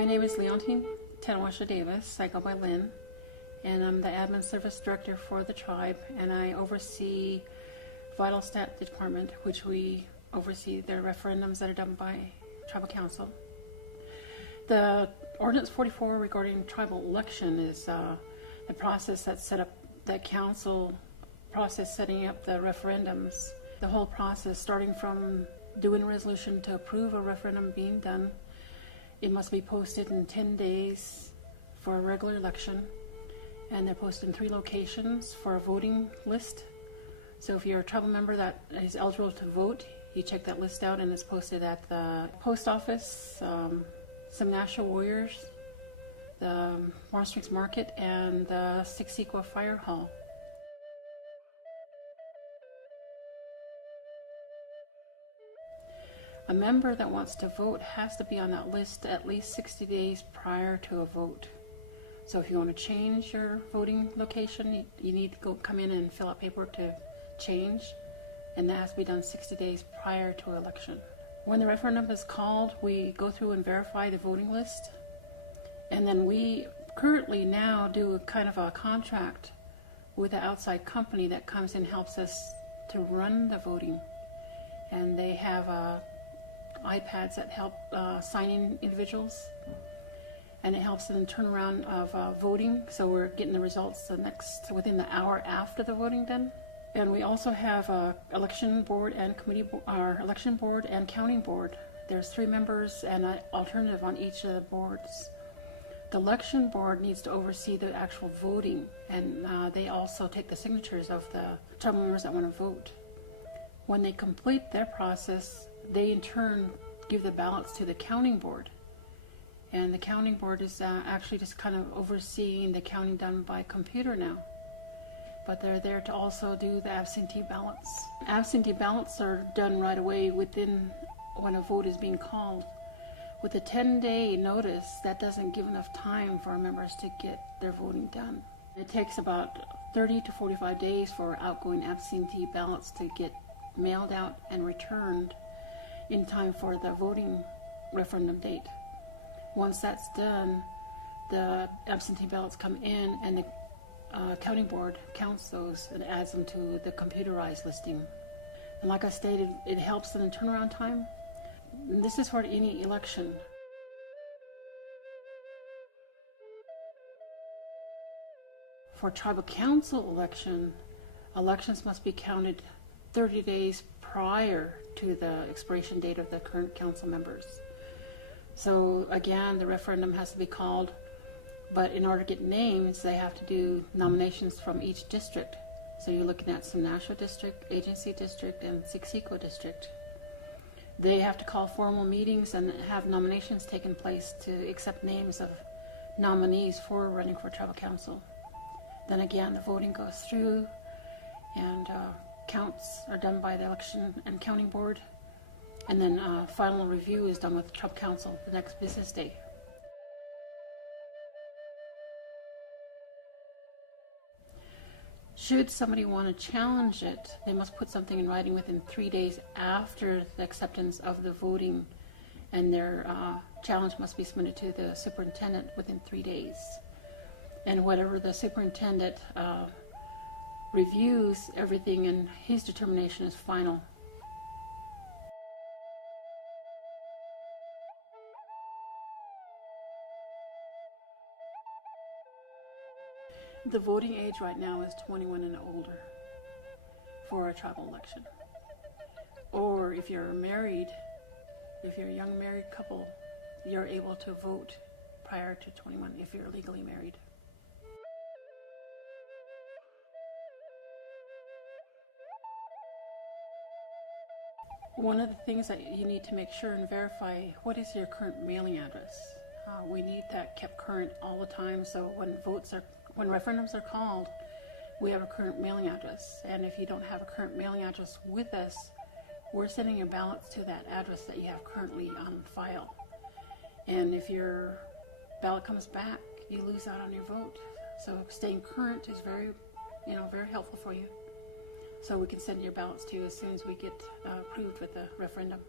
My name is Lynn Davis. I go by Lynn, and I'm the Admin Service Director for the tribe, and I oversee Vital Stat Department, which we oversee the referendums that are done by Tribal Council. The Ordinance 44 regarding tribal election is the process that set up the council process setting up the referendums. The whole process, starting from doing a resolution to approve a referendum being done, it must be posted in 10 days for a regular election, and they're posted in 3 locations for a voting list. So if you're a tribal member that is eligible to vote, you check that list out, and it's posted at the post office, some National Warriors, the Warm Springs Market, and the Siksika Fire Hall. A member that wants to vote has to be on that list at least 60 days prior to a vote. So if you want to change your voting location, you need to come in and fill out paperwork to change, and that has to be done 60 days prior to election. When the referendum is called, we go through and verify the voting list, and then we currently now do a kind of a contract with an outside company that comes and helps us to run the voting, and they have iPads that help sign in individuals, and it helps in the turnaround of voting, so we're getting the results within the hour after the voting done. And we also have a election board and election board and counting board. There's 3 members and an alternative on each of the boards. The election board needs to oversee the actual voting, and they also take the signatures of the tribal members that want to vote. When they complete their process, they in turn give the ballots to the counting board. And the counting board is actually just kind of overseeing the counting done by computer now. But they're there to also do the absentee ballots. Absentee ballots are done right away within when a vote is being called. With a 10-day notice, that doesn't give enough time for our members to get their voting done. It takes about 30 to 45 days for outgoing absentee ballots to get mailed out and returned in time for the voting referendum date. Once that's done, the absentee ballots come in, and the counting board counts those and adds them to the computerized listing. And like I stated, it helps in the turnaround time. And this is for any election. For tribal council elections must be counted 30 days prior to the expiration date of the current council members. So again, the referendum has to be called, but in order to get names, they have to do nominations from each district. So you're looking at some Nashua District, Agency District, and Siksika District. They have to call formal meetings and have nominations taking place to accept names of nominees for running for tribal council. Then again, the voting goes through, and counts are done by the election and counting board, and then final review is done with tribal council the next business day. Should somebody want to challenge it, they must put something in writing within 3 days after the acceptance of the voting, and their challenge must be submitted to the superintendent within 3 days. And whatever the superintendent reviews everything, and his determination is final. The voting age right now is 21 and older for a tribal election. Or if you're married, if you're a young married couple, you're able to vote prior to 21 if you're legally married. One of the things that you need to make sure and verify, what is your current mailing address? We need that kept current all the time, so when referendums are called, we have a current mailing address. And if you don't have a current mailing address with us, we're sending your ballots to that address that you have currently on file. And if your ballot comes back, you lose out on your vote. So staying current is very helpful for you. So we can send your ballots to you as soon as we get approved with the referendum.